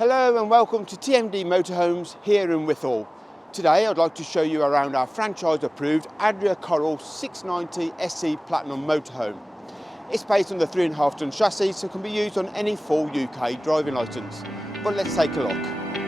Hello and welcome to TMD Motorhomes here in Withall. Today I'd like to show you around our franchise approved Adria Coral 690 SC Platinum motorhome. It's based on the 3.5 ton chassis, so can be used on any full UK driving licence. But let's take a look.